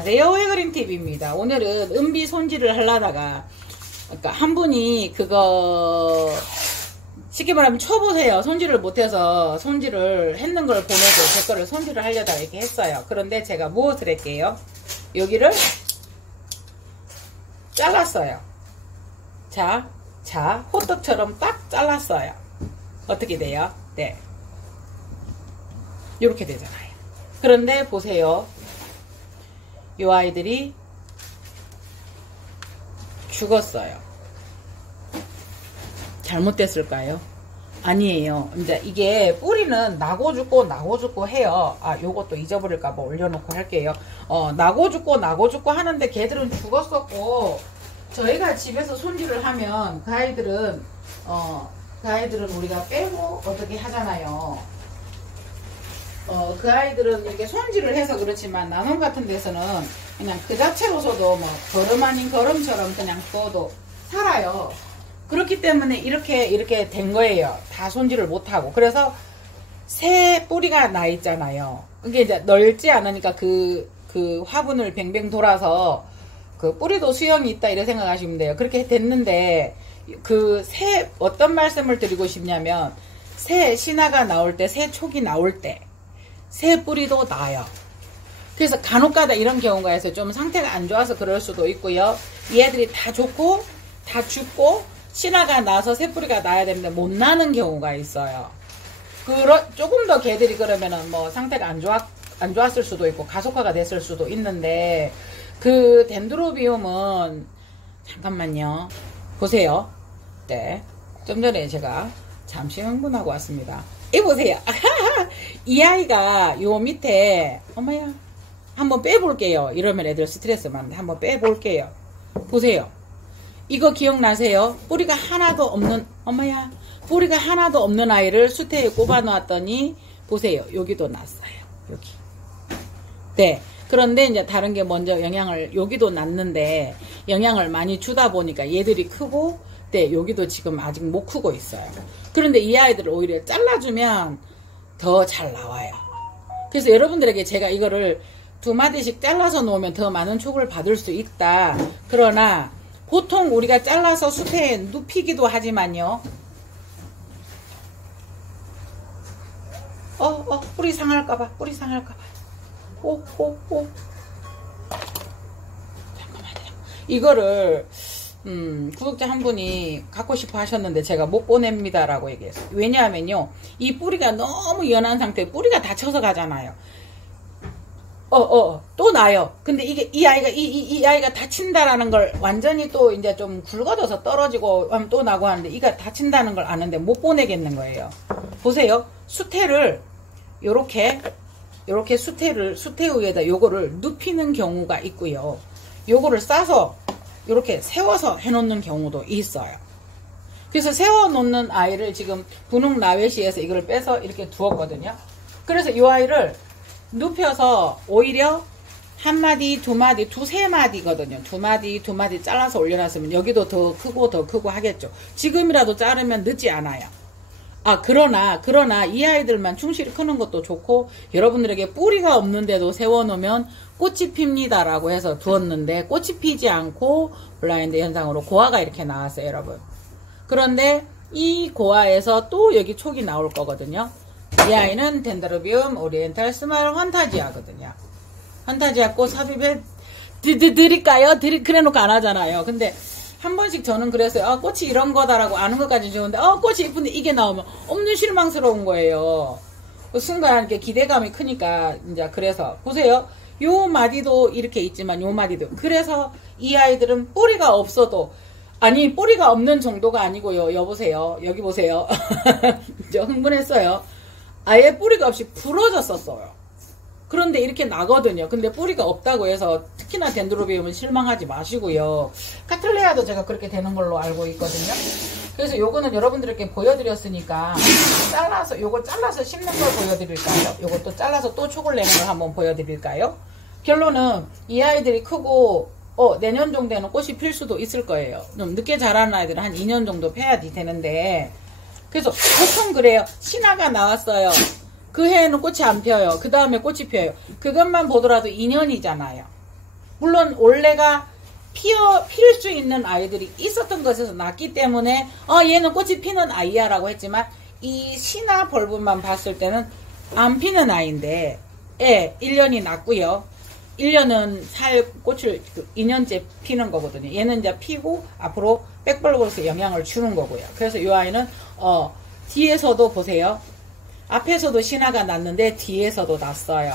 안녕하세요, 해그린TV입니다. 오늘은 은비 손질을 하려다가 그러니까 한 분이 그거 쉽게 말하면 쳐보세요. 손질을 못해서 손질을 했는 걸 보내고 제 거를 손질을 하려다가 이렇게 했어요. 그런데 제가 무엇을 할게요? 여기를 잘랐어요. 자, 호떡처럼 딱 잘랐어요. 어떻게 돼요? 네, 이렇게 되잖아요. 그런데 보세요. 이 아이들이 죽었어요. 잘못됐을까요? 아니에요. 이제 이게 뿌리는 나고 죽고 해요. 요것도 잊어버릴까봐 올려놓고 할게요. 나고 죽고 하는데 걔들은 죽었었고, 저희가 집에서 손질을 하면 그 아이들은 우리가 빼고 어떻게 하잖아요. 그 아이들은 이렇게 손질을 해서 그렇지만 나눔 같은 데서는 그냥 그 자체로서도 뭐 걸음 아닌 걸음처럼 그냥 둬도 살아요. 그렇기 때문에 이렇게 된 거예요. 다 손질을 못하고. 그래서 새 뿌리가 나 있잖아요. 그게 이제 넓지 않으니까 그 화분을 뱅뱅 돌아서 그 뿌리도 수영이 있다 이렇게 생각하시면 돼요. 그렇게 됐는데 어떤 말씀을 드리고 싶냐면 새 신화가 나올 때, 새 촉이 나올 때 새 뿌리도 나요. 그래서 간혹가다 이런 경우가 있어요. 좀 상태가 안 좋아서 그럴 수도 있고요. 얘들이 다 좋고 다 죽고 신화가 나서 새 뿌리가 나야 되는데 못 나는 경우가 있어요. 조금 더 걔들이 그러면은 뭐 상태가 안 좋았을 수도 있고 가속화가 됐을 수도 있는데 그 덴드로비움은 잠깐만요. 보세요. 네, 좀 전에 제가 잠시 흥분하고 왔습니다. 이 보세요. 이 아이가 요 밑에 엄마야 한번 빼볼게요. 이러면 애들 스트레스 많은데 한번 빼볼게요. 보세요. 이거 기억나세요? 뿌리가 하나도 없는 뿌리가 하나도 없는 아이를 수태에 꼽아 놓았더니 보세요. 여기도 났어요. 여기. 네. 그런데 이제 다른 게 먼저 여기도 났는데 영향을 많이 주다 보니까 얘들이 크고, 네, 여기도 지금 아직 못 크고 있어요. 그런데 이 아이들을 오히려 잘라주면 더 잘 나와요. 그래서 여러분들에게 제가 이거를 2마디씩 잘라서 놓으면 더 많은 촉을 받을 수 있다. 그러나 보통 우리가 잘라서 숲에 눕히기도 하지만요. 뿌리 상할까봐. 잠깐만요. 이거를 구독자 한 분이 갖고 싶어 하셨는데 제가 못 보냅니다라고 얘기했어요. 왜냐하면요, 이 뿌리가 너무 연한 상태에 뿌리가 다쳐서 가잖아요. 또 나요. 근데 이 아이가 다친다라는 걸 완전히 또 이제 좀 굵어져서 떨어지고 하면 또 나고 하는데 이가 다친다는 걸 아는데 못 보내겠는 거예요. 보세요. 수태를 요렇게 수태 위에다 요거를 눕히는 경우가 있고요. 요거를 싸서 이렇게 세워서 해놓는 경우도 있어요. 그래서 세워놓는 아이를 지금 분홍 라웨시에서 이걸 빼서 이렇게 두었거든요. 그래서 이 아이를 눕혀서 오히려 한 마디, 두 마디, 두세 마디거든요. 두 마디 잘라서 올려놨으면 여기도 더 크고 하겠죠. 지금이라도 자르면 늦지 않아요. 그러나 이 아이들만 충실히 크는 것도 좋고, 여러분들에게 뿌리가 없는데도 세워놓으면 꽃이 핍니다라고 해서 두었는데 꽃이 피지 않고 블라인드 현상으로 고아가 이렇게 나왔어요, 여러분. 그런데 이 고아에서 또 여기 촉이 나올 거거든요. 이 아이는 덴드로비움 오리엔탈 스마일 환타지아거든요. 환타지아 꽃 삽입해 드릴까요? 그래놓고 안 하잖아요. 근데 한 번씩 저는 그랬어요. 꽃이 이런 거다라고 아는 것까지 좋은데 꽃이 이쁜데 이게 나오면 없는 실망스러운 거예요. 순간 이렇게 기대감이 크니까 이제 그래서 보세요. 요 마디도 이렇게 있지만 요 마디도, 그래서 이 아이들은 뿌리가 없어도, 아니 뿌리가 없는 정도가 아니고요. 여보세요. 여기 보세요. 저 흥분했어요. 아예 뿌리가 없이 부러졌었어요. 그런데 이렇게 나거든요. 근데 뿌리가 없다고 해서 특히나 덴드로비움은 실망하지 마시고요. 카틀레아도 제가 그렇게 되는 걸로 알고 있거든요. 그래서 요거는 여러분들께 보여드렸으니까 요걸 잘라서 심는 걸 보여드릴까요? 요것도 잘라서 또 촉을 내는 걸 한번 보여드릴까요? 결론은 이 아이들이 크고 내년 정도에는 꽃이 필 수도 있을 거예요. 좀 늦게 자라는 아이들은 한 2년 정도 패야지 되는데, 그래서 보통 그래요. 신화가 나왔어요. 그 해에는 꽃이 안 펴요. 그 다음에 꽃이 펴요. 그것만 보더라도 2년이잖아요. 물론 원래가 필 수 있는 아이들이 있었던 것에서 났기 때문에 얘는 꽃이 피는 아이야 라고 했지만 이 신화 벌브만 봤을 때는 안 피는 아이인데 1년이 났고요. 1년은 살 꽃을 2년째 피는 거거든요. 얘는 이제 피고 앞으로 백벌브로서 영향을 주는 거고요. 그래서 이 아이는 뒤에서도 보세요. 앞에서도 신화가 났는데 뒤에서도 났어요.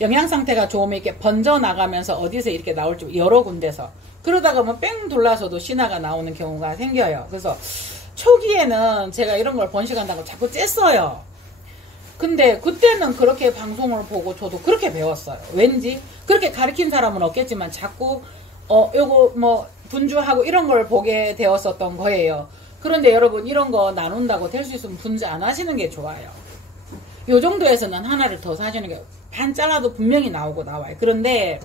영양 상태가 좋으면 이렇게 번져 나가면서 어디서 이렇게 나올지 여러 군데서 그러다가 뭐 뺑 돌라서도 신화가 나오는 경우가 생겨요. 그래서 초기에는 제가 이런 걸 번식한다고 자꾸 쬐어요. 근데 그때는 그렇게 방송을 보고 저도 그렇게 배웠어요. 왠지 그렇게 가르친 사람은 없겠지만 자꾸 요거 뭐 분주하고 이런 걸 보게 되었었던 거예요. 그런데 여러분 이런 거 나눈다고 될 수 있으면 분주 안 하시는 게 좋아요. 요 정도에서는 하나를 더 사주는 게 반 잘라도 분명히 나와요. 그런데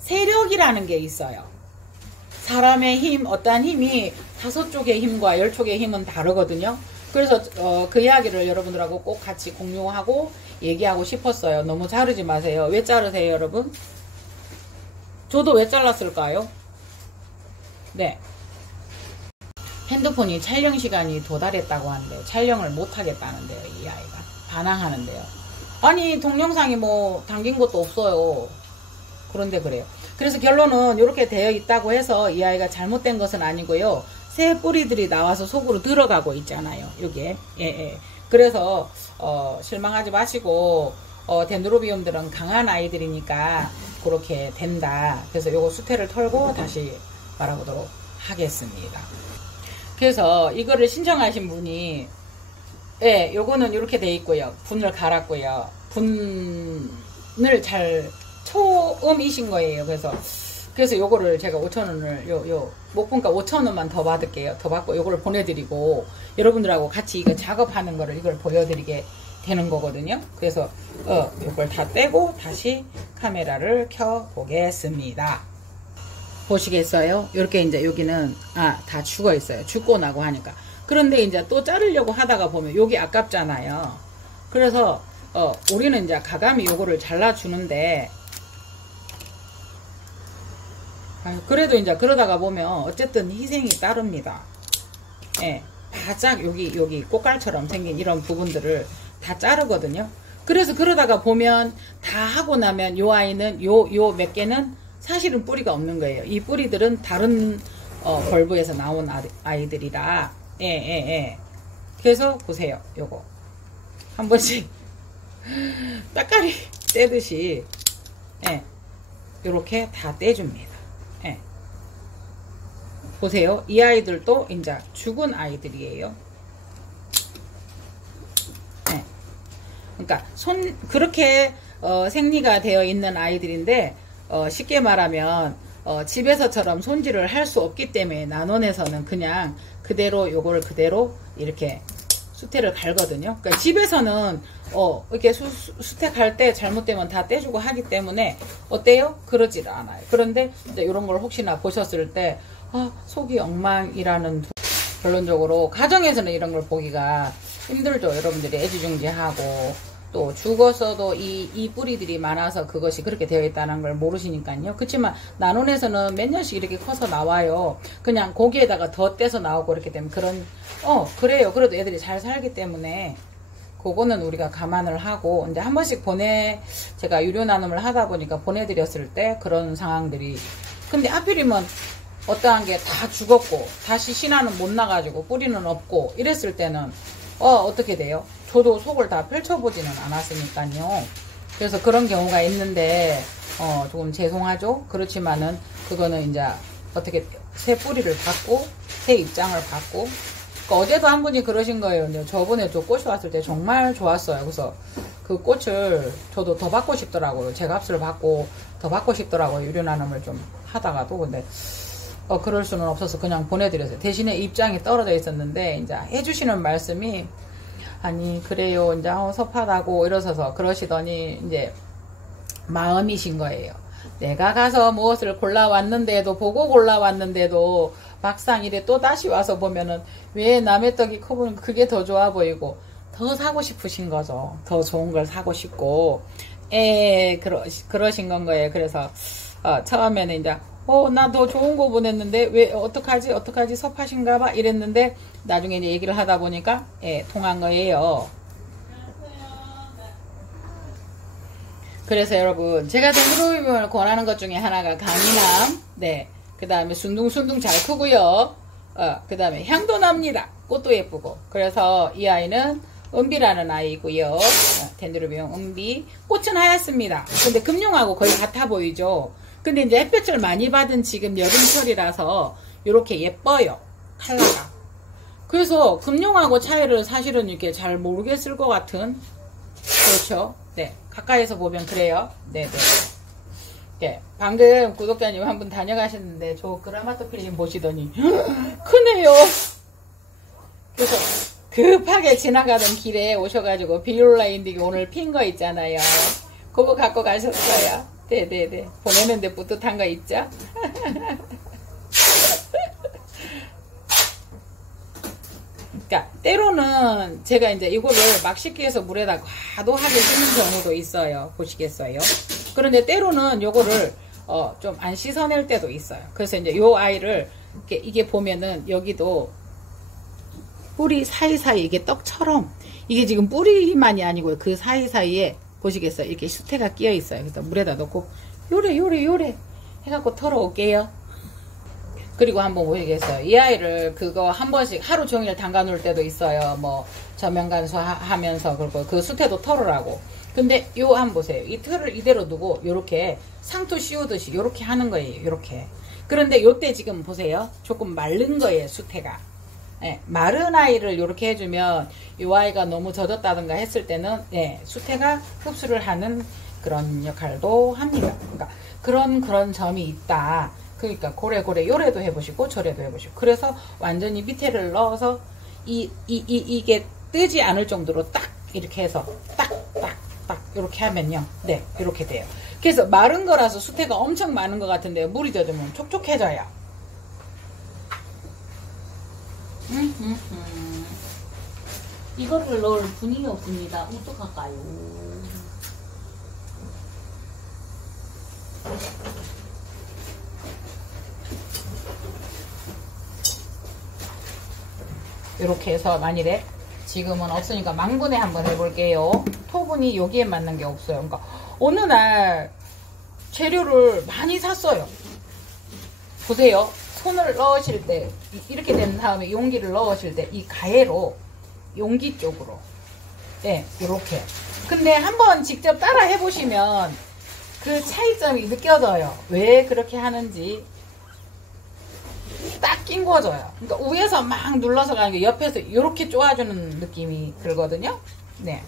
세력이라는 게 있어요. 사람의 힘, 어떠한 힘이 5쪽의 힘과 10쪽의 힘은 다르거든요. 그래서 그 이야기를 여러분들하고 꼭 같이 공유하고 얘기하고 싶었어요. 너무 자르지 마세요. 왜 자르세요, 여러분? 저도 왜 잘랐을까요? 네. 핸드폰이 촬영 시간이 도달했다고 하는데요. 촬영을 못 하겠다는데요, 이 아이가. 반항하는데요. 아니, 동영상이 뭐 담긴 것도 없어요. 그런데 그래요. 그래서 결론은 이렇게 되어 있다고 해서 이 아이가 잘못된 것은 아니고요. 새 뿌리들이 나와서 속으로 들어가고 있잖아요. 이게. 그래서 실망하지 마시고 덴드로비움들은 강한 아이들이니까 그렇게 된다. 그래서 요거 수태를 털고 다시 말아보도록 하겠습니다. 그래서 이거를 신청하신 분이 요거는 이렇게 돼 있고요. 분을 갈았고요. 분을 잘 초음이신 거예요. 그래서 요거를 제가 5,000원을 목분가 5,000원만 더 받을게요. 더 받고 요거를 보내드리고 여러분들하고 같이 이거 작업하는 거를 이걸 보여드리게 되는 거거든요. 그래서 요걸 다 떼고 다시 카메라를 켜 보겠습니다. 보시겠어요? 이렇게 이제 여기는 다 죽어 있어요. 죽고 나고 하니까. 그런데 이제 또 자르려고 하다가 보면 여기 아깝잖아요. 그래서 우리는 이제 가감이 요거를 잘라주는데 그래도 이제 그러다가 보면 어쨌든 희생이 따릅니다. 바짝 여기 꽃갈처럼 생긴 이런 부분들을 다 자르거든요. 그래서 그러다가 보면 다 하고 나면 요 아이는 요 몇 개는 사실은 뿌리가 없는 거예요. 이 뿌리들은 다른 벌브에서 나온 아이들이라 그래서 보세요. 요거 한 번씩 따까리 떼듯이 요렇게 다 떼줍니다. 보세요. 이 아이들도 이제 죽은 아이들이에요. 그러니까 그렇게 생리가 되어 있는 아이들인데 쉽게 말하면 집에서처럼 손질을 할 수 없기 때문에 난원에서는 그냥 그대로 요거를 그대로 이렇게 수태를 갈거든요. 그러니까 집에서는 이렇게 수태 갈 때 잘못되면 다 떼주고 하기 때문에 어때요? 그러질 않아요. 그런데 이제 이런 걸 혹시나 보셨을 때 속이 엉망이라는 결론적으로 가정에서는 이런 걸 보기가 힘들죠. 여러분들이 애지중지하고 또 죽었어도 이 뿌리들이 많아서 그것이 그렇게 되어 있다는 걸 모르시니까요. 그렇지만 난원에서는 몇 년씩 이렇게 커서 나와요. 그냥 고기에다가 더 떼서 나오고 이렇게 되면 그래요. 그래도 애들이 잘 살기 때문에 그거는 우리가 감안을 하고 이제 한 번씩 제가 유료 나눔을 하다 보니까 보내드렸을 때 그런 상황들이 근데 하필이면 어떠한 게 다 죽었고 다시 신화는 못 나가지고 뿌리는 없고 이랬을 때는 어떻게 돼요? 저도 속을 다 펼쳐보지는 않았으니까요. 그래서 그런 경우가 있는데 조금 죄송하죠. 그렇지만은 그거는 이제 어떻게 새 뿌리를 받고 새 입장을 받고 그러니까 어제도 한 분이 그러신 거예요. 근데 저번에 저 꽃이 왔을 때 정말 좋았어요. 그래서 그 꽃을 저도 더 받고 싶더라고요. 제 값을 받고 더 받고 싶더라고요. 유료 나눔을 좀 하다가도. 근데 그럴 수는 없어서 그냥 보내드렸어요. 대신에 입장이 떨어져 있었는데 이제 해주시는 말씀이 아니 그래요 이제 섭하다고 이러셔서 그러시더니 이제 마음이신 거예요. 내가 가서 무엇을 골라왔는데도 보고 골라왔는데도 막상 이래 또 다시 와서 보면은 왜 남의 떡이 커 보면 그게 더 좋아 보이고 더 사고 싶으신 거죠. 더 좋은 걸 사고 싶고 그러신 건 거예요. 그래서 처음에는 이제 나 더 좋은 거 보냈는데 왜 어떡하지 섭하신가 봐 이랬는데 나중에 이제 얘기를 하다 보니까 예, 통한 거예요. 그래서 여러분 제가 댕그로비움을 권하는 것 중에 하나가 강인함, 네, 그 다음에 순둥순둥 잘 크고요, 그 다음에 향도 납니다. 꽃도 예쁘고. 그래서 이 아이는 은비라는 아이고요. 덴드로비움 은비. 꽃은 하얗습니다. 근데 금룡하고 거의 같아 보이죠. 근데 이제 햇볕을 많이 받은 지금 여름철이라서 이렇게 예뻐요, 컬러가. 그래서 금룡하고 차이를 사실은 이렇게 잘 모르겠을 것 같은. 그렇죠. 네, 가까이서 보면 그래요. 네네. 네, 방금 구독자님 한 분 다녀가셨는데 저 그라마토필름 보시더니 크네요. 그래서 급하게 지나가던 길에 오셔가지고 비올라 인디고 오늘 핀 거 있잖아요. 그거 갖고 가셨어요. 네네네. 보내는데 뿌듯한 거 있죠? 그러니까 때로는 제가 이제 이거를 막 씻기 위해서 물에다 과도하게 씻는 경우도 있어요. 보시겠어요? 그런데 때로는 요거를 좀 안 씻어낼 때도 있어요. 그래서 이제 요 아이를 이게 보면은 여기도 뿌리 사이사이 이게 떡처럼 이게 지금 뿌리만이 아니고요. 그 사이사이에 보시겠어요? 이렇게 수태가 끼어 있어요. 그래서 물에다 넣고 요래 해갖고 털어올게요. 그리고 한번 보시겠어요? 이 아이를 그거 한 번씩 하루 종일 담가 놓을 때도 있어요. 뭐 저면간수 하면서 그리고 그 수태도 털으라고. 근데 요 한번 보세요. 이 틀을 이대로 두고 요렇게 상투 씌우듯이 요렇게 하는 거예요. 요렇게. 그런데 요때 지금 보세요. 조금 마른 거예요. 수태가. 네, 마른 아이를 이렇게 해주면 이 아이가 너무 젖었다든가 했을 때는 네, 수태가 흡수를 하는 그런 역할도 합니다. 그러니까 그런 점이 있다. 그러니까 고래고래 요래도 해보시고 저래도 해보시고. 그래서 완전히 밑에를 넣어서 이게 뜨지 않을 정도로 딱 이렇게 해서 딱 이렇게 하면요, 네, 이렇게 돼요. 그래서 마른 거라서 수태가 엄청 많은 것 같은데 물이 젖으면 촉촉해져요. 이거를 넣을 분이 없습니다. 어떡할까요? 이렇게 해서 만일에 지금은 없으니까 망분에 한번 해볼게요. 토분이 여기에 맞는 게 없어요. 그러니까 어느 날 재료를 많이 샀어요. 보세요. 손을 넣으실 때 이렇게 된 다음에 용기를 넣으실 때 이 가해로 용기 쪽으로 네 이렇게. 근데 한번 직접 따라 해보시면 그 차이점이 느껴져요. 왜 그렇게 하는지 딱 낑궈져요. 그러니까 위에서 막 눌러서 가는 게 옆에서 이렇게 쪼아주는 느낌이 들거든요. 네.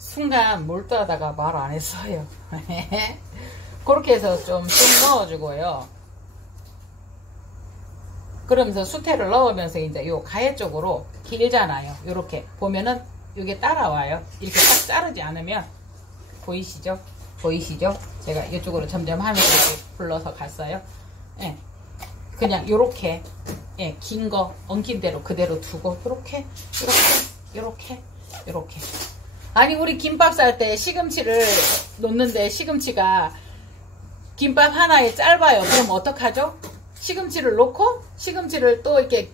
순간 몰두하다가 말 안 했어요. 그렇게 해서 좀 넣어주고요. 그러면서 수태를 넣으면서 이제 요 가해 쪽으로 길잖아요. 요렇게 보면은 이게 따라와요. 이렇게 딱 자르지 않으면 보이시죠? 보이시죠? 제가 이쪽으로 점점 하면서 이렇게 불러서 갔어요. 예. 그냥 요렇게 예, 긴 거 엉킨 대로 그대로 두고 요렇게 아니 우리 김밥 쌀 때 시금치를 놓는데 시금치가 김밥 하나에 짧아요. 그럼 어떡하죠? 시금치를 놓고 시금치를 또 이렇게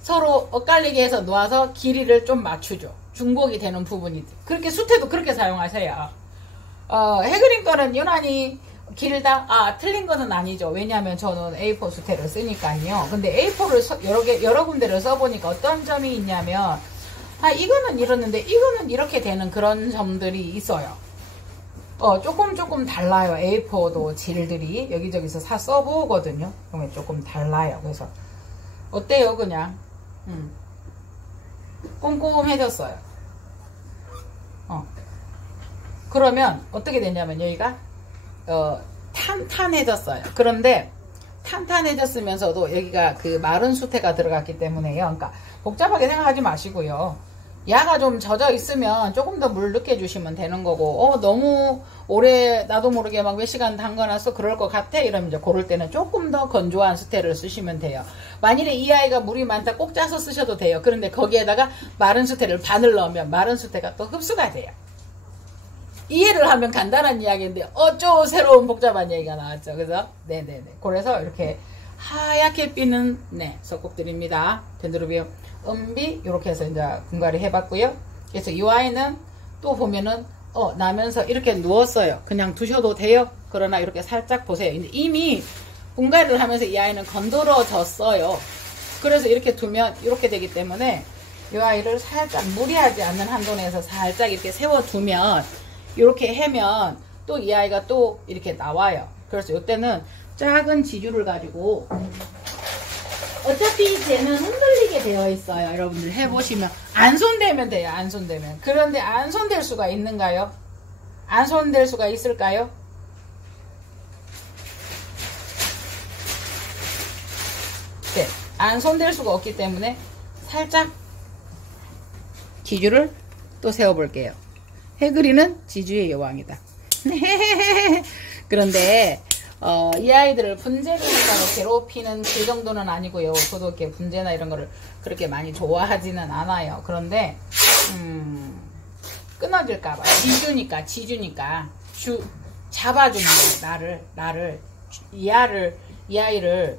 서로 엇갈리게 해서 놓아서 길이를 좀 맞추죠. 중복이 되는 부분이. 그렇게 수태도 그렇게 사용하세요. 해그린 거는 유난히 길다? 틀린 거는 아니죠. 왜냐하면 저는 A4 수태를 쓰니까요. 근데 A4를 여러 군데를 써보니까 어떤 점이 있냐면 이거는 이렇는데 이거는 이렇게 되는 그런 점들이 있어요. 조금 달라요. A4도 질들이 여기저기서 써보거든요. 그러면 조금 달라요. 그래서 어때요? 그냥 꼼꼼해졌어요. 그러면 어떻게 되냐면 여기가 탄탄해졌어요. 그런데 탄탄해졌으면서도 여기가 그 마른 수태가 들어갔기 때문에요. 그러니까 복잡하게 생각하지 마시고요. 야가 좀 젖어 있으면 조금 더 물 넣게 주시면 되는 거고, 너무 오래 나도 모르게 막 몇 시간 담가놨어 그럴 것 같아 이러면 이제 고를 때는 조금 더 건조한 수태를 쓰시면 돼요. 만일에 이 아이가 물이 많다 꼭 짜서 쓰셔도 돼요. 그런데 거기에다가 마른 수태를 반을 넣으면 마른 수태가 또 흡수가 돼요. 이해를 하면 간단한 이야기인데 어쩌고 새로운 복잡한 얘기가 나왔죠. 그래서 네네네. 그래서 이렇게 하얗게 삐는 석곡들입니다. 되도록이면 은비 이렇게 해서 이제 분갈이 해봤고요. 그래서 이 아이는 또 보면은 나면서 이렇게 누웠어요. 그냥 두셔도 돼요. 그러나 이렇게 살짝 보세요. 근데 이미 분갈이를 하면서 이 아이는 건드러졌어요. 그래서 이렇게 두면 이렇게 되기 때문에 이 아이를 살짝 무리하지 않는 한도 내에서 살짝 이렇게 세워두면 이렇게 해면 또 이 아이가 또 이렇게 나와요. 그래서 이때는 작은 지주를 가지고 어차피 쟤는 흔들리게 되어 있어요. 여러분들 해보시면 안 손대면 돼요. 안 손대면. 그런데 안 손댈 수가 있는가요? 안 손댈 수가 있을까요? 네, 안 손댈 수가 없기 때문에 살짝 지주를 또 세워볼게요. 해그리는 지주의 여왕이다. 그런데 이 아이들을 분재를 해서 괴롭히는 그 정도는 아니고요. 저도 이렇게 분재나 이런 거를 그렇게 많이 좋아하지는 않아요. 그런데 끊어질까봐 지주니까 잡아주는 거예요. 나를 이 아이를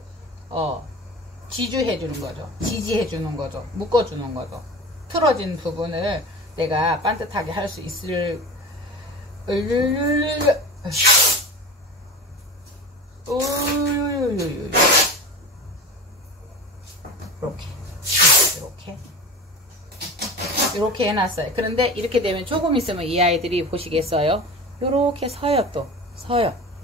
지주해주는 거죠. 지지해주는 거죠. 묶어주는 거죠. 틀어진 부분을 내가 반듯하게 할 수 있을 이렇게 해놨어요. 그런데 이렇게 되면 조금 있으면 이 아이들이 보시겠어요? 요렇게 서요.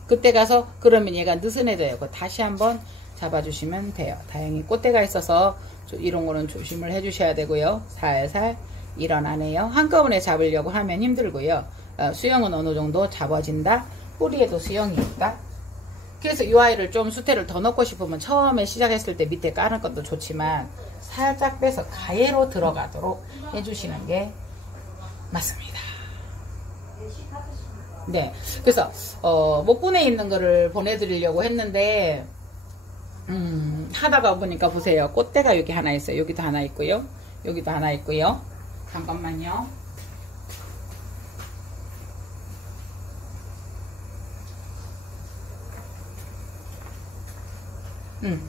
그때 가서 그러면 얘가 느슨해져요. 다시 한번 잡아주시면 돼요. 다행히 꽃대가 있어서 이런 거는 조심을 해주셔야 되고요. 살살 일어나네요. 한꺼번에 잡으려고 하면 힘들고요. 수영은 어느 정도 잡아진다. 뿌리에도 수영이 있다. 그래서 이 아이를 좀 수태를 더 넣고 싶으면 처음에 시작했을 때 밑에 까는 것도 좋지만 살짝 빼서 가해로 들어가도록 해주시는 게 맞습니다. 네, 그래서 목분에 있는 거를 보내드리려고 했는데 하다가 보니까 보세요. 꽃대가 여기 하나 있어요. 여기도 하나 있고요. 여기도 하나 있고요. 잠깐만요.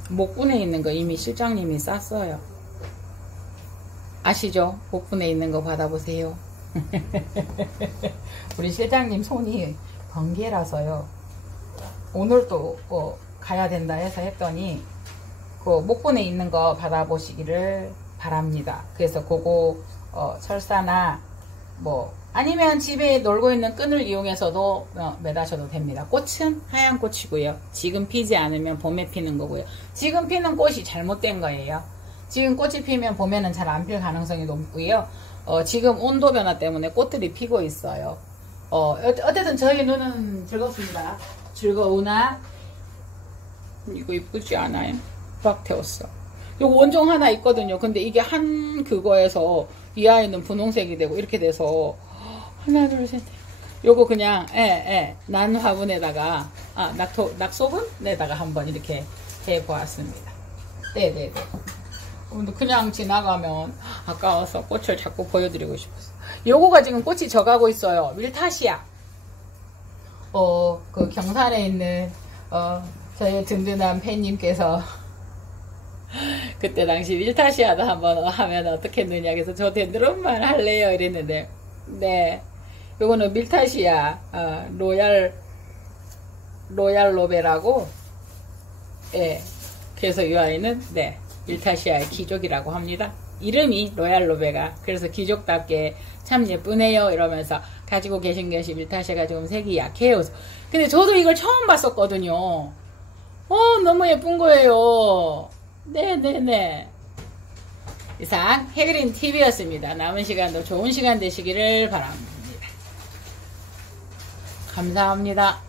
목분에 있는 거 이미 실장님이 쌌어요. 아시죠? 목분에 있는 거 받아보세요. 우리 실장님 손이 번개라서요. 오늘 또 가야 된다 해서 했더니 그 목분에 있는 거 받아보시기를 바랍니다. 그래서 그거 설사나 뭐 아니면 집에 놀고 있는 끈을 이용해서도 매다셔도 됩니다. 꽃은 하얀 꽃이고요. 지금 피지 않으면 봄에 피는 거고요. 지금 피는 꽃이 잘못된 거예요. 지금 꽃이 피면 봄에는 잘 안 필 가능성이 높고요. 지금 온도 변화 때문에 꽃들이 피고 있어요. 어쨌든 저희 눈은 즐겁습니다. 즐거우나 이거 이쁘지 않아요? 빡 태웠어. 요거 원종 하나 있거든요. 근데 이게 한 그거에서 이 아이는 분홍색이 되고 이렇게 돼서 하나 둘 셋 요거 그냥 난 화분에다가 낙소분에다가 한번 이렇게 해보았습니다. 네네네. 그냥 지나가면 아까워서 꽃을 자꾸 보여드리고 싶었어. 요거가 지금 꽃이 져가고 있어요. 밀타시아. 그 경산에 있는 저희 든든한 팬님께서 그때 당시 밀타시아도 한번 하면 어떻겠느냐 그래서 저 덴드론만 할래요 이랬는데 네 요거는 밀타시아 로얄 로베라고 그래서 이 아이는 밀타시아의 귀족이라고 합니다. 이름이 로얄 로베가 그래서 귀족답게 참 예쁘네요 이러면서 가지고 계신 것이 밀타시아가 조금 색이 약해요. 근데 저도 이걸 처음 봤었거든요. 너무 예쁜 거예요. 네네네. 이상 해그린 TV였습니다. 남은 시간도 좋은 시간 되시기를 바랍니다. 감사합니다.